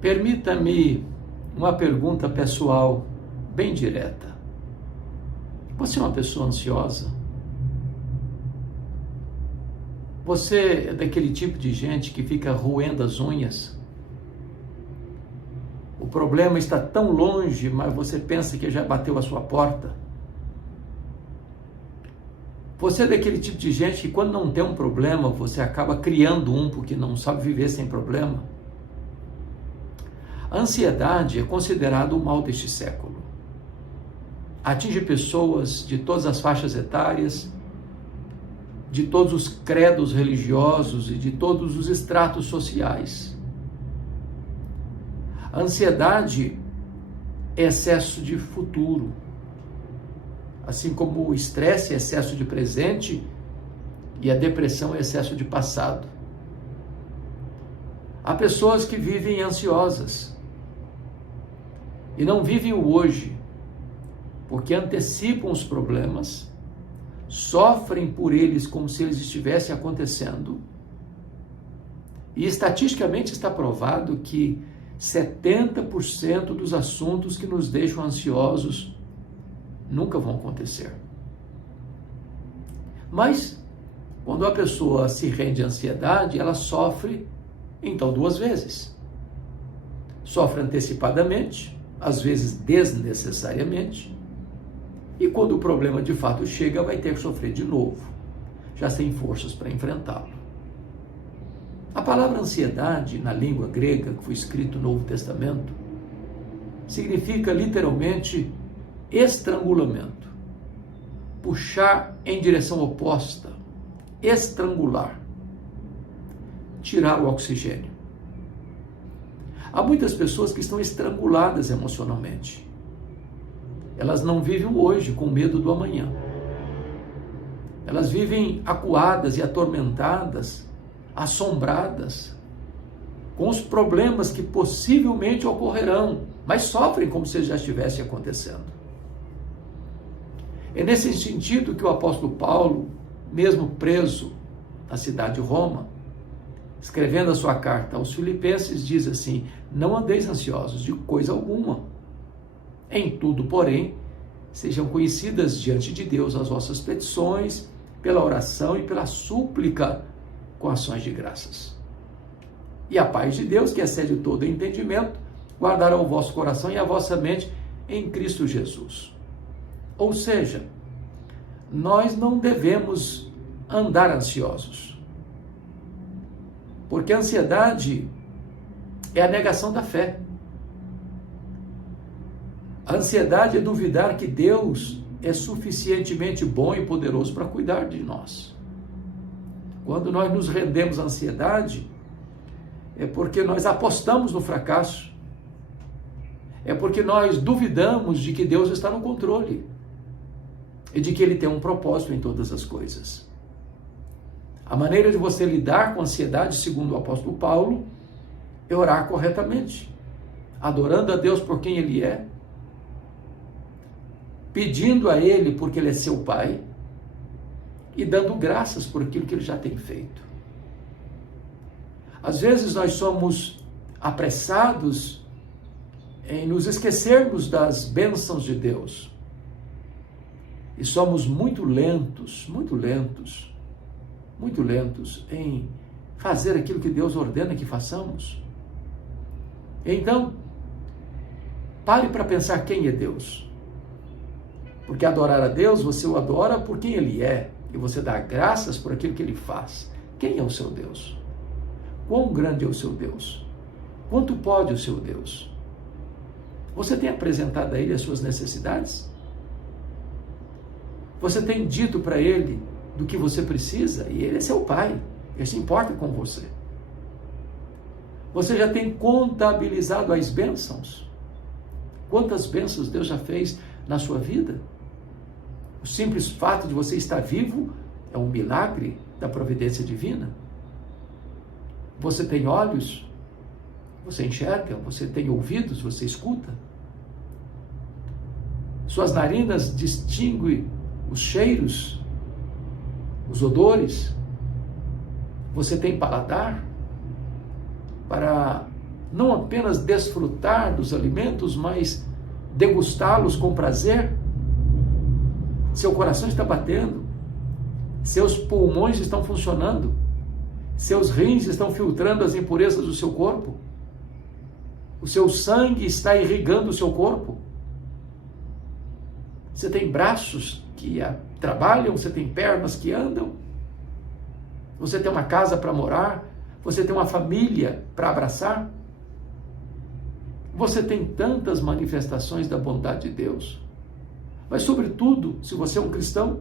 Permita-me uma pergunta pessoal, bem direta. Você é uma pessoa ansiosa? Você é daquele tipo de gente que fica roendo as unhas? O problema está tão longe, mas você pensa que já bateu a sua porta? Você é daquele tipo de gente que quando não tem um problema, você acaba criando um porque não sabe viver sem problema? A ansiedade é considerada o mal deste século. Atinge pessoas de todas as faixas etárias, de todos os credos religiosos e de todos os estratos sociais. A ansiedade é excesso de futuro, assim como o estresse é excesso de presente e a depressão é excesso de passado. Há pessoas que vivem ansiosas e não vivem o hoje, porque antecipam os problemas, sofrem por eles como se eles estivessem acontecendo, e estatisticamente está provado que 70% dos assuntos que nos deixam ansiosos nunca vão acontecer. Mas, quando a pessoa se rende à ansiedade, ela sofre, então, duas vezes. Sofre antecipadamente, às vezes desnecessariamente, e quando o problema de fato chega, vai ter que sofrer de novo, já sem forças para enfrentá-lo. A palavra ansiedade, na língua grega, que foi escrito no Novo Testamento, significa literalmente estrangulamento, puxar em direção oposta, estrangular, tirar o oxigênio. Há muitas pessoas que estão estranguladas emocionalmente. Elas não vivem o hoje com medo do amanhã. Elas vivem acuadas e atormentadas, assombradas, com os problemas que possivelmente ocorrerão, mas sofrem como se já estivesse acontecendo. É nesse sentido que o apóstolo Paulo, mesmo preso na cidade de Roma, escrevendo a sua carta aos Filipenses, diz assim: não andeis ansiosos de coisa alguma. Em tudo, porém, sejam conhecidas diante de Deus as vossas petições, pela oração e pela súplica, com ações de graças. E a paz de Deus, que excede todo entendimento, guardará o vosso coração e a vossa mente em Cristo Jesus. Ou seja, nós não devemos andar ansiosos, porque a ansiedade é a negação da fé. A ansiedade é duvidar que Deus é suficientemente bom e poderoso para cuidar de nós. Quando nós nos rendemos à ansiedade, é porque nós apostamos no fracasso. É porque nós duvidamos de que Deus está no controle e de que Ele tem um propósito em todas as coisas. A maneira de você lidar com a ansiedade, segundo o apóstolo Paulo, é orar corretamente, adorando a Deus por quem Ele é, pedindo a Ele porque Ele é seu Pai e dando graças por aquilo que Ele já tem feito. Às vezes nós somos apressados em nos esquecermos das bênçãos de Deus e somos muito lentos em fazer aquilo que Deus ordena que façamos. Então, pare para pensar quem é Deus. Porque adorar a Deus, você o adora por quem Ele é, e você dá graças por aquilo que Ele faz. Quem é o seu Deus? Quão grande é o seu Deus? Quanto pode o seu Deus? Você tem apresentado a Ele as suas necessidades? Você tem dito para Ele do que você precisa? E Ele é seu Pai, Ele se importa com você. Você já tem contabilizado as bênçãos? Quantas bênçãos Deus já fez na sua vida? O simples fato de você estar vivo é um milagre da providência divina. Você tem olhos, você enxerga, você tem ouvidos, você escuta. Suas narinas distinguem os cheiros, os odores. Você tem paladar para não apenas desfrutar dos alimentos, mas degustá-los com prazer? Seu coração está batendo, seus pulmões estão funcionando, seus rins estão filtrando as impurezas do seu corpo, o seu sangue está irrigando o seu corpo. Você tem braços que trabalham, você tem pernas que andam, você tem uma casa para morar, você tem uma família para abraçar, você tem tantas manifestações da bondade de Deus. Mas, sobretudo, se você é um cristão,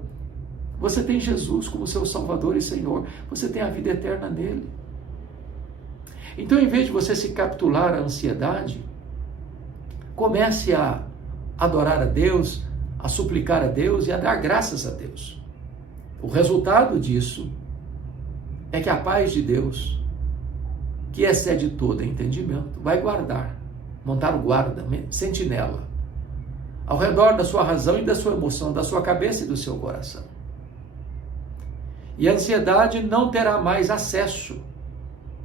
você tem Jesus como seu Salvador e Senhor. Você tem a vida eterna nele. Então, em vez de você se capitular à ansiedade, comece a adorar a Deus, a suplicar a Deus e a dar graças a Deus. O resultado disso é que a paz de Deus, que excede todo entendimento, vai guardar, montar o guarda, sentinela, ao redor da sua razão e da sua emoção, da sua cabeça e do seu coração. E a ansiedade não terá mais acesso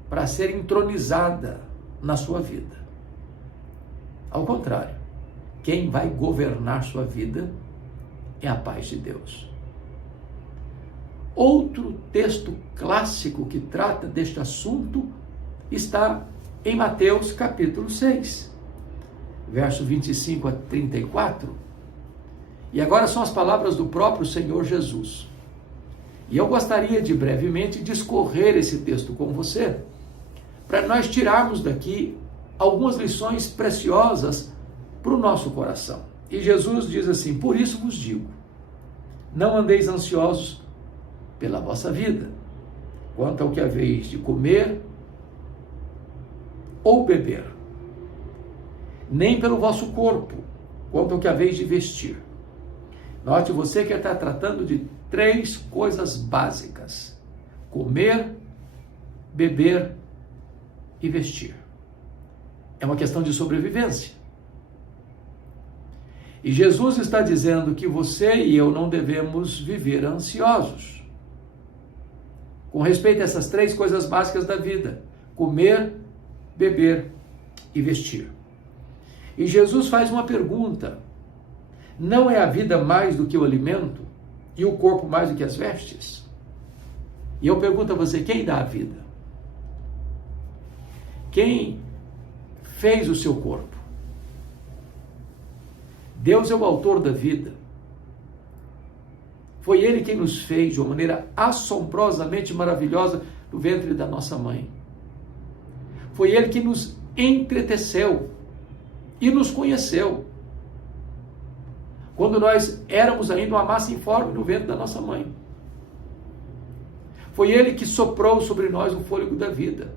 para ser entronizada na sua vida. Ao contrário, quem vai governar sua vida é a paz de Deus. Outro texto clássico que trata deste assunto está em Mateus capítulo 6, verso 25 a 34. E agora são as palavras do próprio Senhor Jesus. E eu gostaria de brevemente discorrer esse texto com você, para nós tirarmos daqui algumas lições preciosas para o nosso coração. E Jesus diz assim: por isso vos digo, não andeis ansiosos pela vossa vida, quanto ao que haveis de comer ou beber, nem pelo vosso corpo, quanto ao que haveis de vestir. Note, você que está tratando de 3 coisas básicas: comer, beber e vestir. É uma questão de sobrevivência. E Jesus está dizendo que você e eu não devemos viver ansiosos com respeito a essas 3 coisas básicas da vida: comer, beber e vestir. E Jesus faz uma pergunta: não é a vida mais do que o alimento e o corpo mais do que as vestes? E eu pergunto a você: quem dá a vida? Quem fez o seu corpo? Deus é o autor da vida. Foi Ele quem nos fez de uma maneira assombrosamente maravilhosa no ventre da nossa mãe. Foi Ele que nos entreteceu e nos conheceu quando nós éramos ainda uma massa informe no ventre da nossa mãe. Foi Ele que soprou sobre nós o fôlego da vida.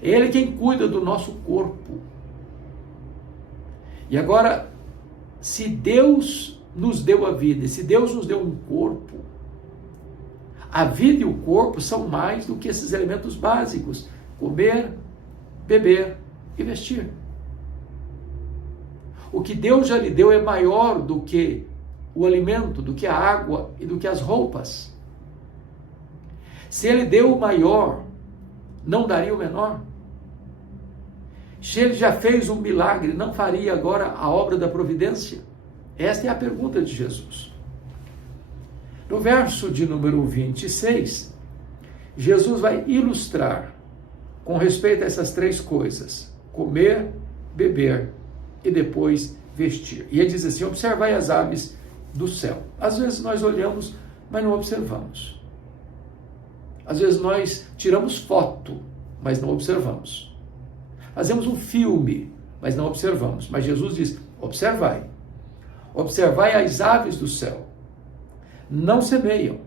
É Ele quem cuida do nosso corpo. E agora, se Deus nos deu a vida, e se Deus nos deu um corpo, a vida e o corpo são mais do que esses elementos básicos: comer, beber e vestir. O que Deus já lhe deu é maior do que o alimento, do que a água e do que as roupas. Se Ele deu o maior, não daria o menor? Se Ele já fez um milagre, não faria agora a obra da providência? Esta é a pergunta de Jesus. No verso de número 26, Jesus vai ilustrar com respeito a essas 3 coisas: comer, beber e depois vestir. E ele diz assim: observai as aves do céu. Às vezes nós olhamos, mas não observamos. Às vezes nós tiramos foto, mas não observamos. Fazemos um filme, mas não observamos. Mas Jesus diz: observai. Observai as aves do céu. Não semeiam,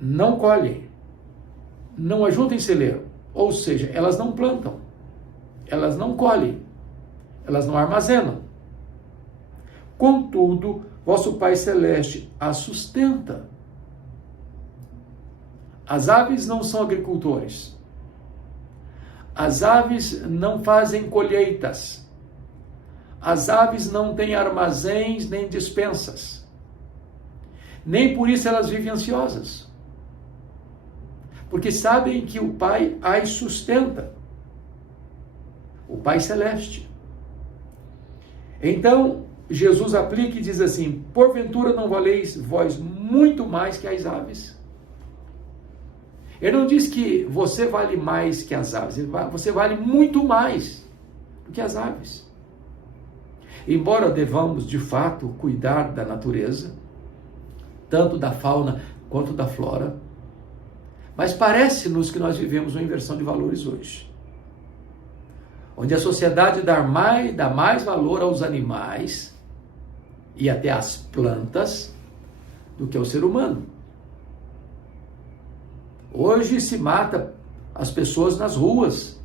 não colhem, não ajuntem celeiro. Ou seja, elas não plantam, elas não colhem, elas não armazenam. Contudo, vosso Pai Celeste as sustenta. As aves não são agricultores. As aves não fazem colheitas. As aves não têm armazéns nem despensas. Nem por isso elas vivem ansiosas. porque sabem que o Pai as sustenta, o Pai Celeste. Então, Jesus aplica e diz assim: porventura não valeis vós muito mais que as aves? Ele não diz que você vale mais que as aves, você vale muito mais do que as aves. Embora devamos, de fato, cuidar da natureza, tanto da fauna quanto da flora, mas parece-nos que nós vivemos uma inversão de valores hoje, onde a sociedade dá mais valor aos animais e até às plantas do que ao ser humano. Hoje se mata as pessoas nas ruas.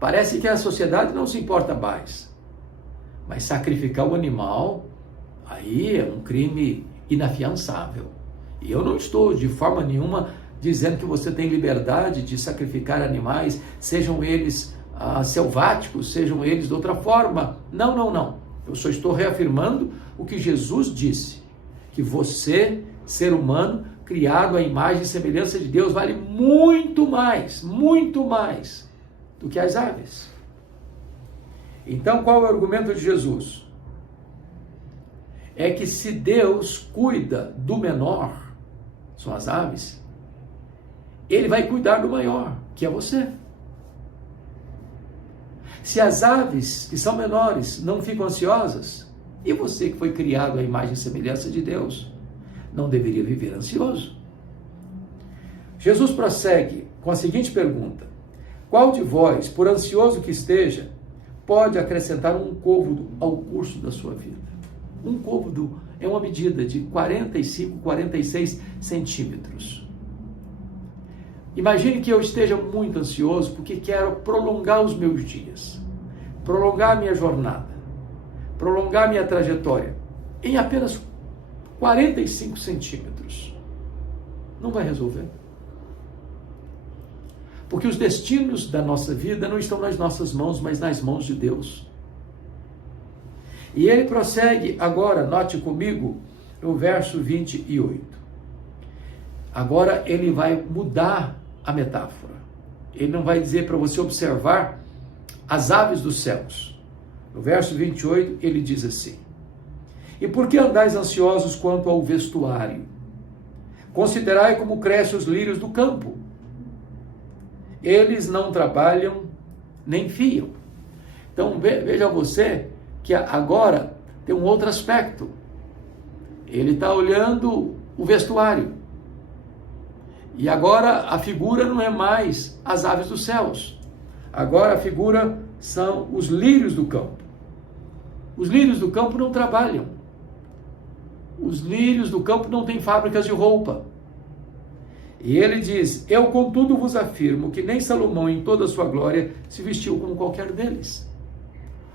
Parece que a sociedade não se importa mais. Mas sacrificar o animal, aí é um crime inafiançável. E eu não estou de forma nenhuma dizendo que você tem liberdade de sacrificar animais, sejam eles selváticos, sejam eles de outra forma. Não, não, não. Eu só estou reafirmando o que Jesus disse, que você, ser humano, criado à imagem e semelhança de Deus, vale muito mais do que as aves. Então, qual é o argumento de Jesus? É que se Deus cuida do menor, são as aves, Ele vai cuidar do maior, que é você. Se as aves, que são menores, não ficam ansiosas, e você que foi criado à imagem e semelhança de Deus, não deveria viver ansioso? Jesus prossegue com a seguinte pergunta: qual de vós, por ansioso que esteja, pode acrescentar um côvado ao curso da sua vida? Um côvado é uma medida de 45, 46 centímetros. Imagine que eu esteja muito ansioso porque quero prolongar os meus dias, prolongar a minha jornada, prolongar a minha trajetória em apenas 45 centímetros. Não vai resolver. Porque os destinos da nossa vida não estão nas nossas mãos, mas nas mãos de Deus. E ele prossegue agora, note comigo, no verso 28. Agora ele vai mudar a metáfora. Ele não vai dizer para você observar as aves dos céus. No verso 28 ele diz assim: e por que andais ansiosos quanto ao vestuário? Considerai como crescem os lírios do campo. Eles não trabalham nem fiam. Então veja você que agora tem um outro aspecto. Ele está olhando o vestuário. E agora a figura não é mais as aves dos céus. Agora a figura são os lírios do campo. Os lírios do campo não trabalham. Os lírios do campo não têm fábricas de roupa. E ele diz: eu contudo vos afirmo que nem Salomão em toda a sua glória se vestiu como qualquer deles.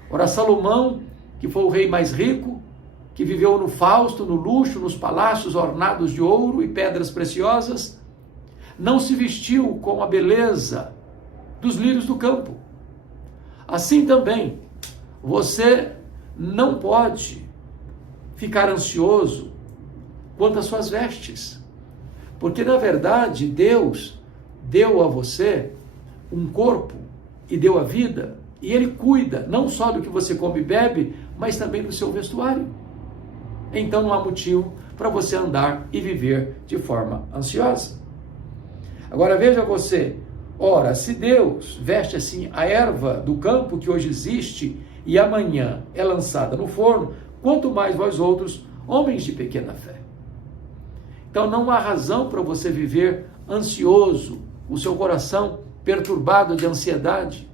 Ora, Salomão, que foi o rei mais rico, que viveu no fausto, no luxo, nos palácios ornados de ouro e pedras preciosas, não se vestiu com a beleza dos lírios do campo. Assim também, você não pode ficar ansioso quanto às suas vestes, porque na verdade Deus deu a você um corpo e deu a vida, e Ele cuida não só do que você come e bebe, mas também do seu vestuário. Então não há motivo para você andar e viver de forma ansiosa. Agora veja você, ora, se Deus veste assim a erva do campo que hoje existe e amanhã é lançada no forno, quanto mais vós outros, homens de pequena fé. Então não há razão para você viver ansioso, o seu coração perturbado de ansiedade.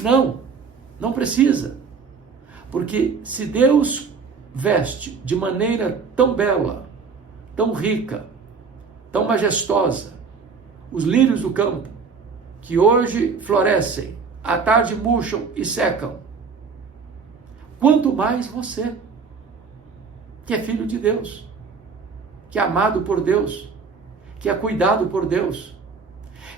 Não precisa. Porque se Deus veste de maneira tão bela, tão rica, tão majestosa, os lírios do campo, que hoje florescem, à tarde murcham e secam, quanto mais você, que é filho de Deus, que é amado por Deus, que é cuidado por Deus.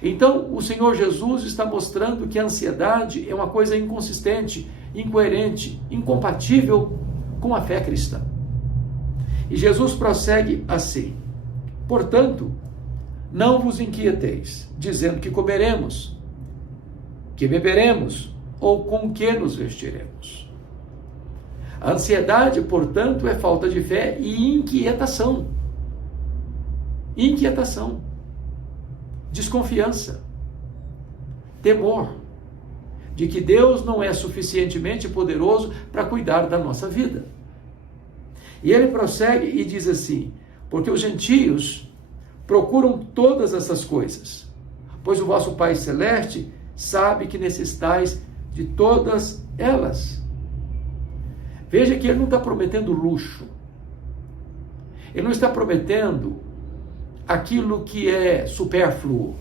Então, o Senhor Jesus está mostrando que a ansiedade é uma coisa inconsistente, incoerente, incompatível com a fé cristã. E Jesus prossegue assim: portanto, Não vos inquieteis, dizendo que comeremos, que beberemos, ou com que nos vestiremos. A ansiedade, portanto, é falta de fé e inquietação. Inquietação, desconfiança, temor de que Deus não é suficientemente poderoso para cuidar da nossa vida. E ele prossegue e diz assim: porque os gentios procuram todas essas coisas, pois o vosso Pai Celeste sabe que necessitais de todas elas. Veja que ele não está prometendo luxo, ele não está prometendo aquilo que é supérfluo.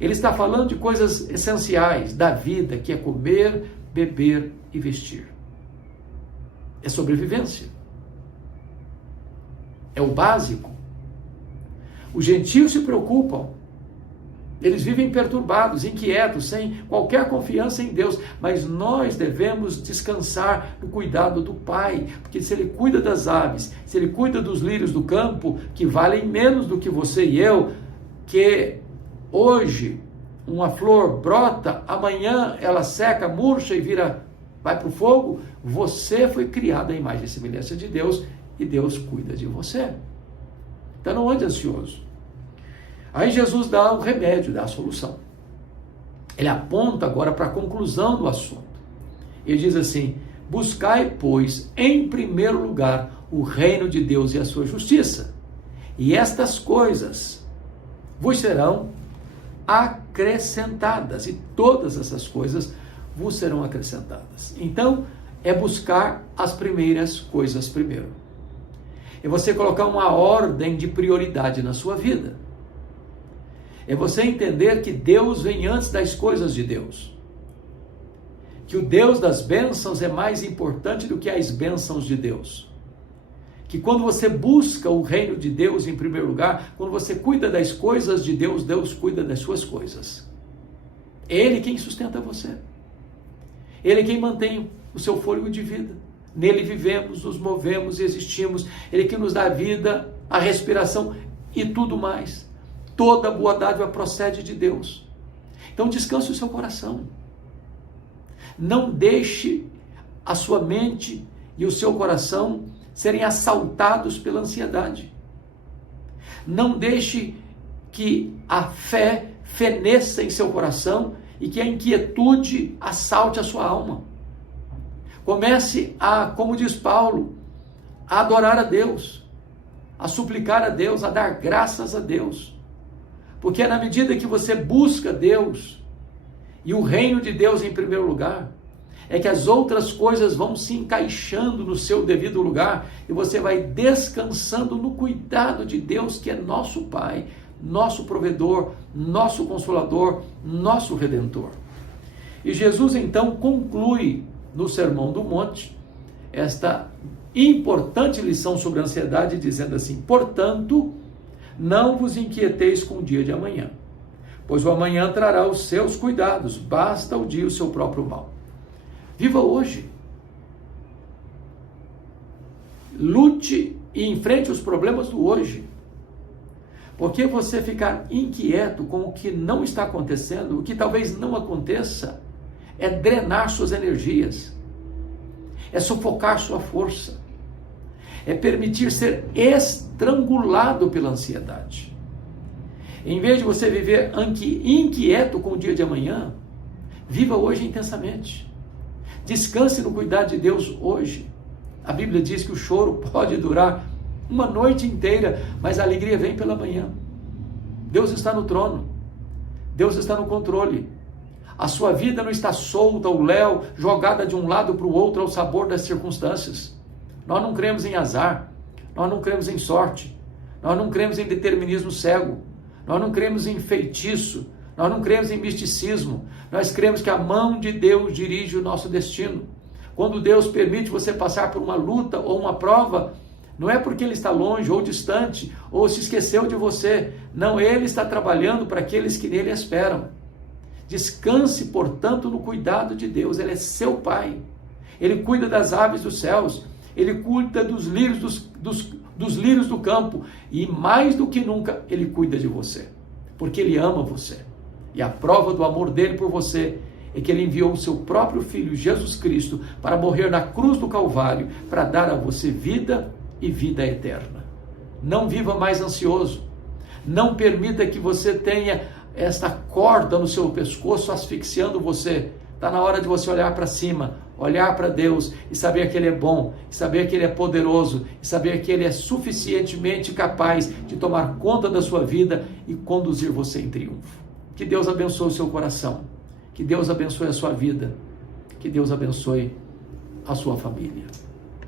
Ele está falando de coisas essenciais da vida, que é comer, beber e vestir. É sobrevivência. É o básico. Os gentios se preocupam. Eles vivem perturbados, inquietos, sem qualquer confiança em Deus. Mas nós devemos descansar no cuidado do Pai. Porque se Ele cuida das aves, se Ele cuida dos lírios do campo, que valem menos do que você e eu, que hoje uma flor brota, amanhã ela seca, murcha e vai para o fogo. Você foi criado à imagem e semelhança de Deus e Deus cuida de você. Então não ande ansioso. Aí Jesus dá o remédio, dá a solução. Ele aponta agora para a conclusão do assunto. Ele diz assim: buscai, pois, em primeiro lugar o reino de Deus e a sua justiça, e estas coisas vos serão acrescentadas, e todas essas coisas vos serão acrescentadas. Então, é buscar as primeiras coisas primeiro. É você colocar uma ordem de prioridade na sua vida. É você entender que Deus vem antes das coisas de Deus. Que o Deus das bênçãos é mais importante do que as bênçãos de Deus. Que quando você busca o reino de Deus em primeiro lugar, quando você cuida das coisas de Deus, Deus cuida das suas coisas. É Ele quem sustenta você. Ele é quem mantém o seu fôlego de vida. Nele vivemos, nos movemos e existimos. Ele é quem nos dá a vida, a respiração e tudo mais. Toda boa dádiva procede de Deus. Então descanse o seu coração. Não deixe a sua mente e o seu coração serem assaltados pela ansiedade. Não deixe que a fé feneça em seu coração e que a inquietude assalte a sua alma. Comece a, como diz Paulo, a adorar a Deus, a suplicar a Deus, a dar graças a Deus. Porque é na medida que você busca Deus e o reino de Deus em primeiro lugar, é que as outras coisas vão se encaixando no seu devido lugar e você vai descansando no cuidado de Deus, que é nosso Pai, nosso provedor, nosso consolador, nosso redentor. E Jesus então conclui no Sermão do Monte esta importante lição sobre a ansiedade, dizendo assim: portanto, não vos inquieteis com o dia de amanhã, pois o amanhã trará os seus cuidados, basta o dia o seu próprio mal. Viva hoje. Lute e enfrente os problemas do hoje. Porque você ficar inquieto com o que não está acontecendo, o que talvez não aconteça, é drenar suas energias, é sufocar sua força, é permitir ser estrangulado pela ansiedade. Em vez de você viver inquieto com o dia de amanhã, viva hoje intensamente. Descanse no cuidado de Deus hoje. A Bíblia diz que o choro pode durar uma noite inteira, mas a alegria vem pela manhã. Deus está no trono. Deus está no controle. A sua vida não está solta ao léu, jogada de um lado para o outro ao sabor das circunstâncias. Nós não cremos em azar. Nós não cremos em sorte. Nós não cremos em determinismo cego. Nós não cremos em feitiço. Nós não cremos em misticismo. Nós cremos que a mão de Deus dirige o nosso destino. Quando Deus permite você passar por uma luta ou uma prova, não é porque Ele está longe ou distante ou se esqueceu de você. Não, Ele está trabalhando para aqueles que nele esperam. Descanse, portanto, no cuidado de Deus. Ele é seu Pai. Ele cuida das aves dos céus. Ele cuida dos lírios dos lírios do campo, e mais do que nunca Ele cuida de você, porque Ele ama você. E a prova do amor dele por você é que Ele enviou o seu próprio Filho, Jesus Cristo, para morrer na cruz do Calvário, para dar a você vida e vida eterna. Não viva mais ansioso. Não permita que você tenha esta corda no seu pescoço asfixiando você. Está na hora de você olhar para cima, olhar para Deus e saber que Ele é bom, saber que Ele é poderoso, e saber que Ele é suficientemente capaz de tomar conta da sua vida e conduzir você em triunfo. Que Deus abençoe o seu coração, que Deus abençoe a sua vida, que Deus abençoe a sua família.